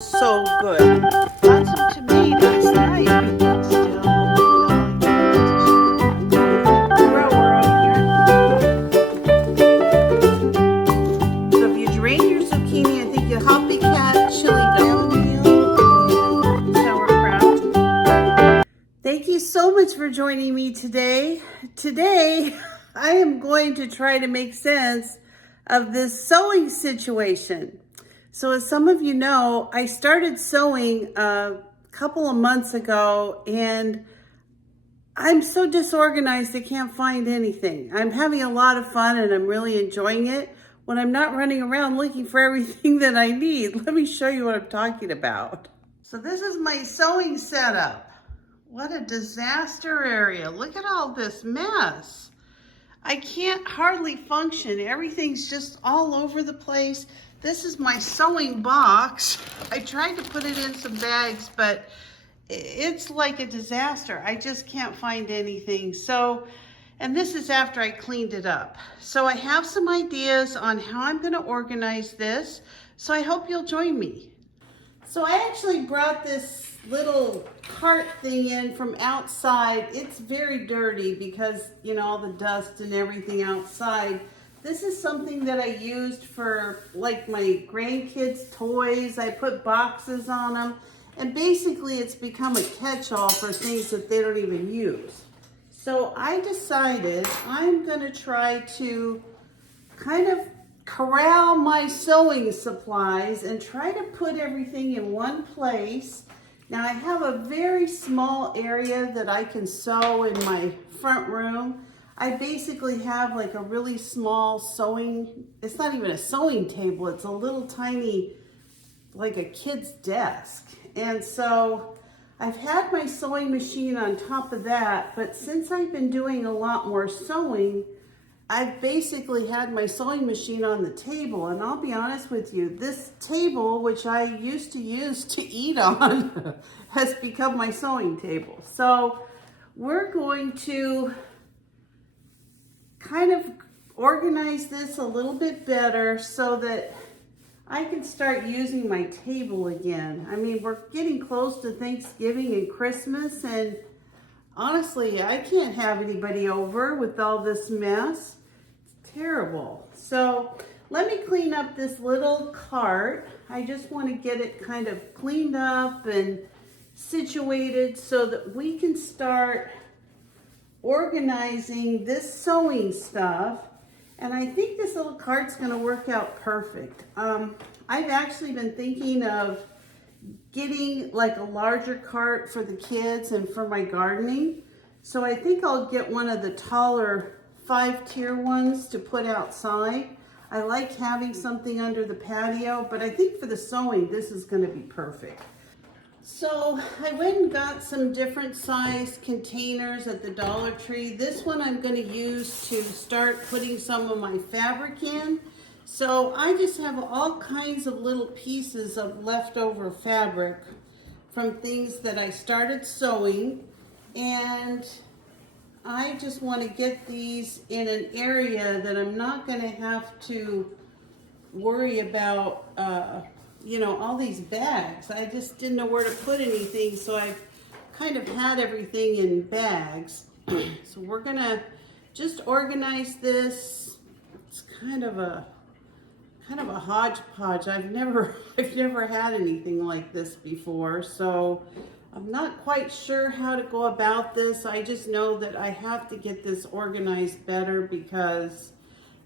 So good. Got some tomatoes tonight. Still feeling grower out here. So if you drain your zucchini, I think you hoppy cat, chili dog meal, sauerkraut. Thank you so much for joining me today. Today, I am going to try to make sense of this sewing situation. So as some of you know, I started sewing a couple of months ago and I'm so disorganized I can't find anything. I'm having a lot of fun and I'm really enjoying it when I'm not running around looking for everything that I need. Let me show you what I'm talking about. So this is my sewing setup. What a disaster area. Look at all this mess. I can't hardly function. Everything's just all over the place. This is my sewing box. I tried to put it in some bags, but it's like a disaster. I just can't find anything. So, and this is after I cleaned it up. So I have some ideas on how I'm gonna organize this. So I hope you'll join me. So I actually brought this little cart thing in from outside. It's very dirty because, you know, all the dust and everything outside. This is something that I used for like my grandkids' toys. I put boxes on them, and basically it's become a catch-all for things that they don't even use. So I decided I'm gonna try to kind of corral my sewing supplies and try to put everything in one place. Now I have a very small area that I can sew in my front room. I basically have like a really small sewing, it's not even a sewing table, it's a little tiny, like a kid's desk. And so I've had my sewing machine on top of that, but since I've been doing a lot more sewing, I've basically had my sewing machine on the table. And I'll be honest with you, this table, which I used to use to eat on, has become my sewing table. So we're going to kind of organize this a little bit better so that I can start using my table again. I mean, we're getting close to Thanksgiving and Christmas, and honestly, I can't have anybody over with all this mess. It's terrible. So let me clean up this little cart. I just want to get it kind of cleaned up and situated so that we can start organizing this sewing stuff. And I think this little cart's going to work out perfect. I've actually been thinking of getting like a larger cart for the kids and for my gardening. So I think I'll get one of the taller 5-tier ones to put outside. I like having something under the patio, but I think for the sewing, this is going to be perfect. So I went and got some different sized containers at the Dollar Tree. This one I'm going to use to start putting some of my fabric in. So I just have all kinds of little pieces of leftover fabric from things that I started sewing, and I just want to get these in an area that I'm not going to have to worry about you know, all these bags. I just didn't know where to put anything, so I've kind of had everything in bags. So we're gonna just organize this. It's kind of a hodgepodge. I've never had anything like this before, so I'm not quite sure how to go about this. I just know that I have to get this organized better because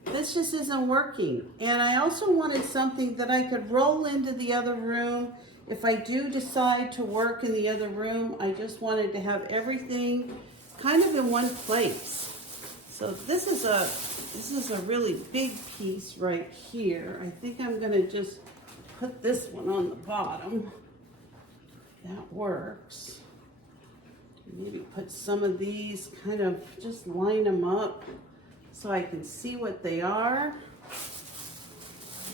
this just isn't working. And I also wanted something that I could roll into the other room. If I do decide to work in the other room, I just wanted to have everything kind of in one place. So this is a really big piece right here. I think I'm gonna just put this one on the bottom. That works. Maybe put some of these, kind of just line them up so I can see what they are.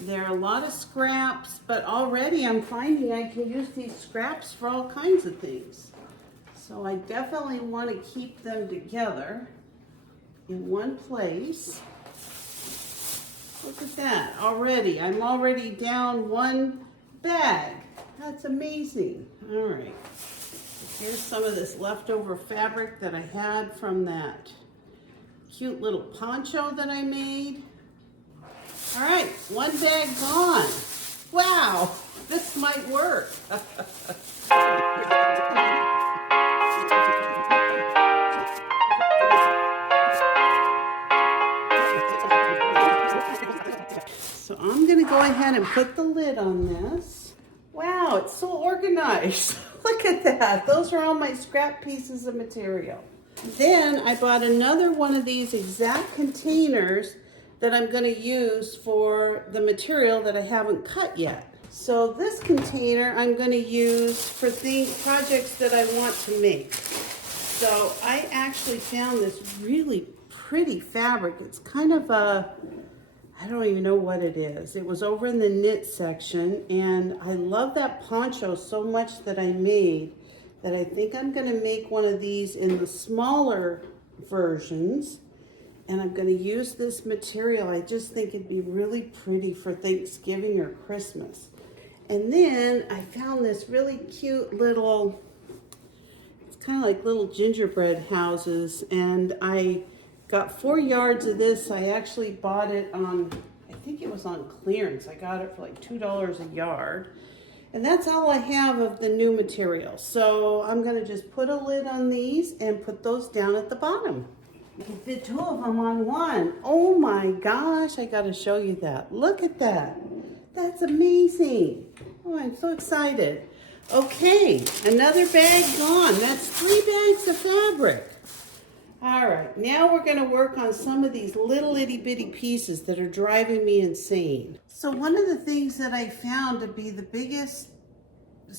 There are a lot of scraps, but already I'm finding I can use these scraps for all kinds of things. So I definitely want to keep them together in one place. Look at that already. I'm already down one bag. That's amazing. All right. Here's some of this leftover fabric that I had from that cute little poncho that I made. All right, one bag gone. Wow, this might work. So I'm gonna go ahead and put the lid on this. Wow, it's so organized. Look at that. Those are all my scrap pieces of material. Then I bought another one of these exact containers that I'm going to use for the material that I haven't cut yet. So this container I'm going to use for projects that I want to make. So I actually found this really pretty fabric. It's kind of a, I don't even know what it is. It was over in the knit section, and I love that poncho so much that I made that I think I'm going to make one of these in the smaller versions, and I'm going to use this material. I just think it'd be really pretty for Thanksgiving or Christmas. And then I found this really cute little, it's kind of like little gingerbread houses, and I got 4 yards of this. I actually bought it on, I think it was on clearance. I got it for like $2 a yard. And that's all I have of the new material. So I'm gonna just put a lid on these and put those down at the bottom. You can fit 2 of them on one. Oh my gosh, I gotta show you that. Look at that. That's amazing. Oh, I'm so excited. Okay, another bag gone. That's 3 bags of fabric. All right, now we're gonna work on some of these little itty bitty pieces that are driving me insane. So one of the things that I found to be the biggest,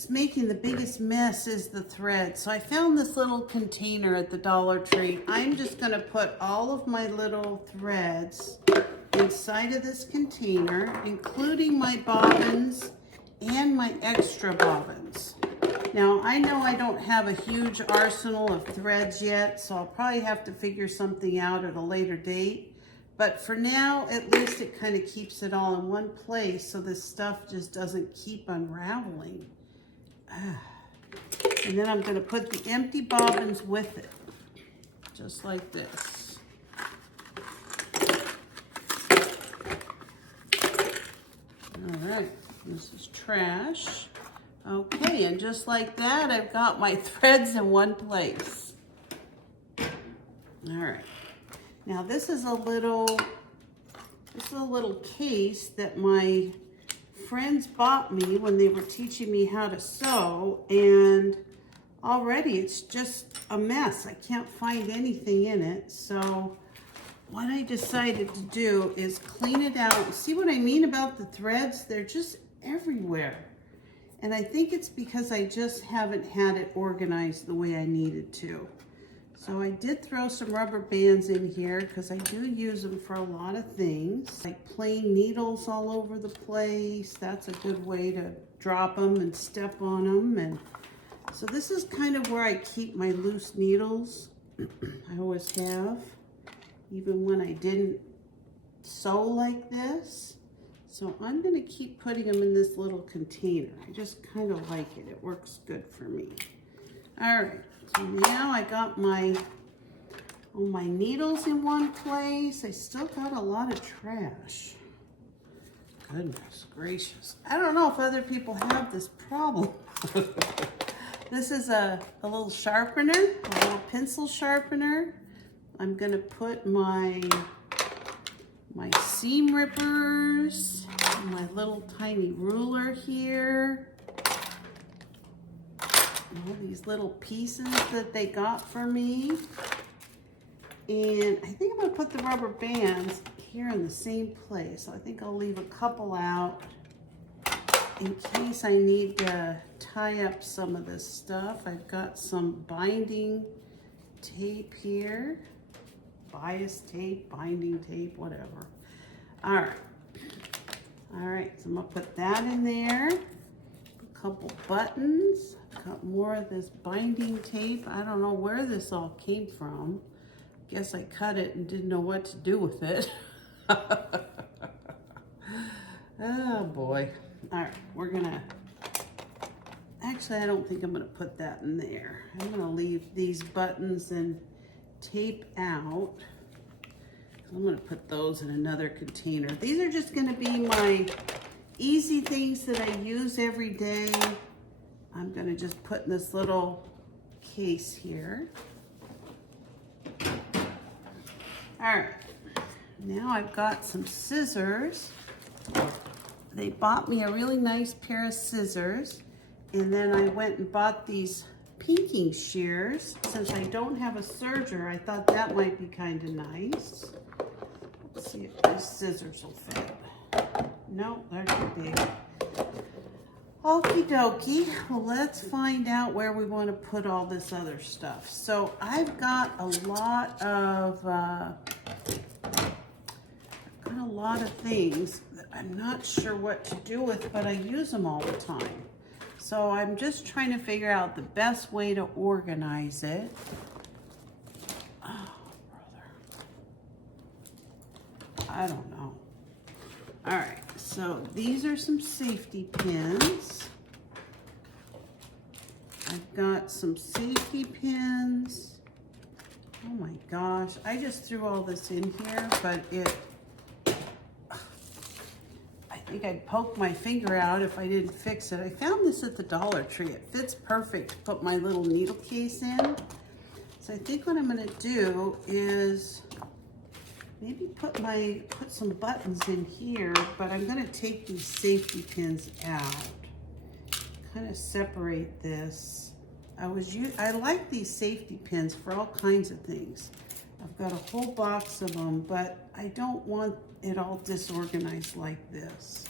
making the biggest mess is the thread. So I found this little container at the Dollar Tree. I'm just gonna put all of my little threads inside of this container, including my bobbins and my extra bobbins. Now, I know I don't have a huge arsenal of threads yet, so I'll probably have to figure something out at a later date. But for now, at least it kind of keeps it all in one place so this stuff just doesn't keep unraveling. And then I'm going to put the empty bobbins with it, just like this. All right, this is trash. Okay, and just like that, I've got my threads in one place. All right. Now this is a little case that my friends bought me when they were teaching me how to sew, and already it's just a mess. I can't find anything in it. So what I decided to do is clean it out. See what I mean about the threads? They're just everywhere. And I think it's because I just haven't had it organized the way I needed to. So I did throw some rubber bands in here because I do use them for a lot of things. Like plain needles all over the place. That's a good way to drop them and step on them. And so this is kind of where I keep my loose needles. I always have, even when I didn't sew like this. So I'm going to keep putting them in this little container. I just kind of like it. It works good for me. All right, so now I got all my needles in one place. I still got a lot of trash. Goodness gracious. I don't know if other people have this problem. This is a little sharpener, a little pencil sharpener. I'm going to put my seam rippers, my little tiny ruler here, all these little pieces that they got for me. And I think I'm gonna put the rubber bands here in the same place. So I think I'll leave a couple out in case I need to tie up some of this stuff. I've got some binding tape here. Bias tape, binding tape, whatever. All right, so I'm gonna put that in there. A couple buttons. Got more of this binding tape. I don't know where this all came from. Guess I cut it and didn't know what to do with it. Oh boy. All right, we're gonna Actually, I don't think I'm going to put that in there. I'm going to leave these buttons and tape out. I'm going to put those in another container. These are just going to be my easy things that I use every day. I'm going to just put in this little case here. All right, now I've got some scissors. They bought me a really nice pair of scissors, and then I went and bought these pinking shears. Since I don't have a serger, I thought that might be kind of nice. Let's see if these scissors will fit. No, they're too big. Okie dokie. Well, let's find out where we want to put all this other stuff. So I've got a lot of things that I'm not sure what to do with, but I use them all the time. So I'm just trying to figure out the best way to organize it. Oh, brother. I don't know. All right, so these are some safety pins. I've got some safety pins. Oh my gosh, I just threw all this in here, but I think I'd poke my finger out if I didn't fix it. I found this at the Dollar Tree. It fits perfect to put my little needle case in. So I think what I'm gonna do is maybe put some buttons in here, but I'm gonna take these safety pins out. Kind of separate this. I like these safety pins for all kinds of things. I've got a whole box of them, but I don't want it all disorganized like this.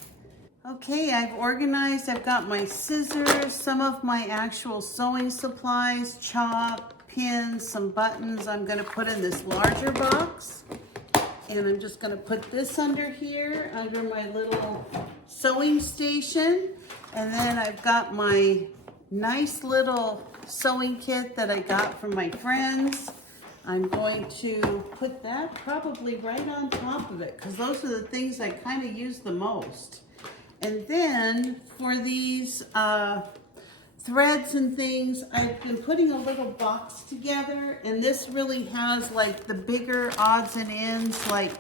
Okay, I've organized. I've got my scissors, some of my actual sewing supplies, chalk, pins, some buttons I'm gonna put in this larger box. And I'm just gonna put this under here, under my little sewing station. And then I've got my nice little sewing kit that I got from my friends. I'm going to put that probably right on top of it, because those are the things I kind of use the most. And then for these threads and things, I've been putting a little box together, and this really has like the bigger odds and ends, like,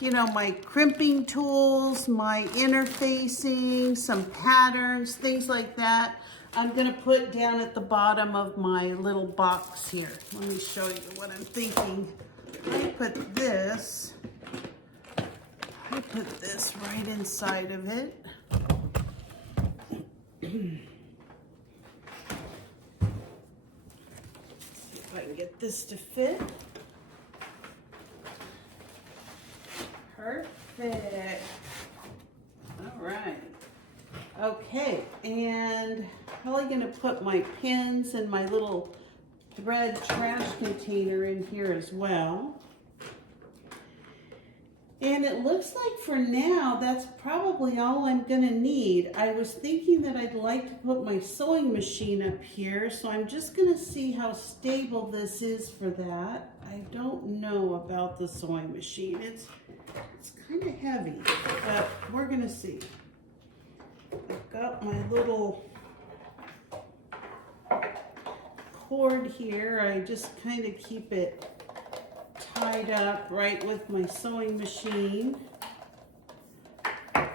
you know, my crimping tools, my interfacing, some patterns, things like that. I'm gonna put down at the bottom of my little box here. Let me show you what I'm thinking. I put this right inside of it. See if I can get this to fit. Perfect. All right. Okay, and probably gonna put my pins and my little thread trash container in here as well. And it looks like for now, that's probably all I'm gonna need. I was thinking that I'd like to put my sewing machine up here, so I'm just gonna see how stable this is for that. I don't know about the sewing machine. It's kind of heavy, but we're gonna see. I've got my little cord here. I just kind of keep it tied up right with my sewing machine. I'm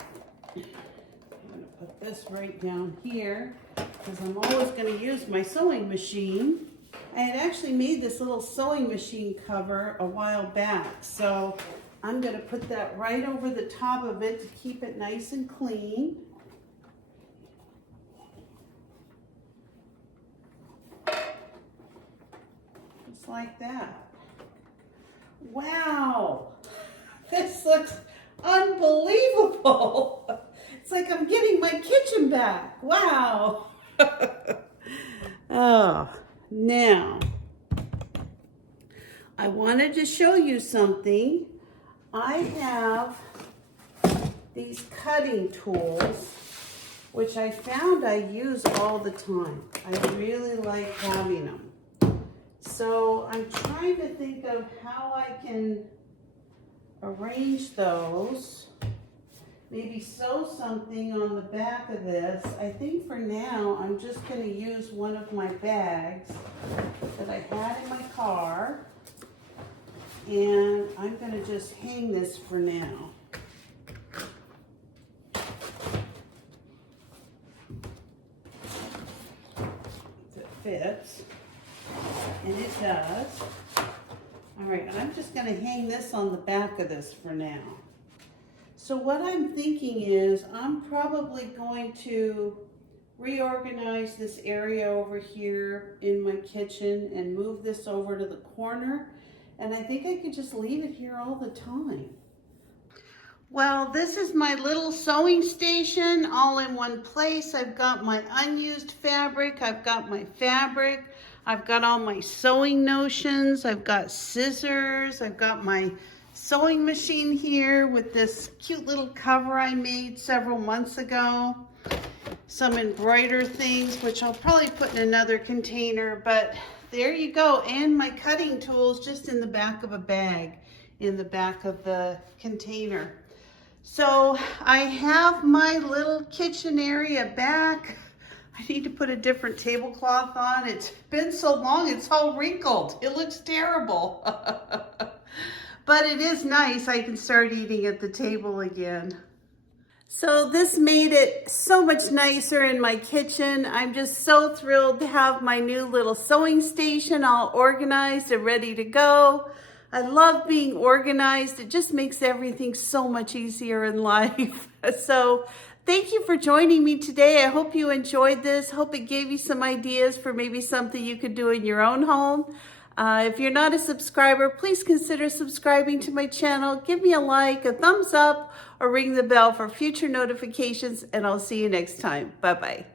going to put this right down here because I'm always going to use my sewing machine. I had actually made this little sewing machine cover a while back, so I'm going to put that right over the top of it to keep it nice and clean. Just like that. Wow, this looks unbelievable. It's like I'm getting my kitchen back. Wow. Oh, now I wanted to show you something. I have these cutting tools, which I found I use all the time. I really like having them. So I'm trying to think of how I can arrange those maybe sew something on the back of this. I think for now, I'm just gonna use one of my bags that I had in my car, and I'm gonna just hang this for now. If it fits, and it does. All right, I'm just gonna hang this on the back of this for now. So what I'm thinking is I'm probably going to reorganize this area over here in my kitchen and move this over to the corner. And I think I could just leave it here all the time. Well, this is my little sewing station all in one place. I've got my unused fabric. I've got my fabric. I've got all my sewing notions. I've got scissors. I've got my sewing machine here with this cute little cover I made several months ago. Some embroider things, which I'll probably put in another container, but there you go. And my cutting tools just in the back of a bag, in the back of the container. So I have my little kitchen area back. I need to put a different tablecloth on. It's been so long, it's all wrinkled. It looks terrible. But it is nice. I can start eating at the table again. So this made it so much nicer in my kitchen. I'm just so thrilled to have my new little sewing station all organized and ready to go. I love being organized. It just makes everything so much easier in life. So thank you for joining me today. I hope you enjoyed this. Hope it gave you some ideas for maybe something you could do in your own home. If you're not a subscriber, please consider subscribing to my channel. Give me a like, a thumbs up, or ring the bell for future notifications, and I'll see you next time. Bye-bye.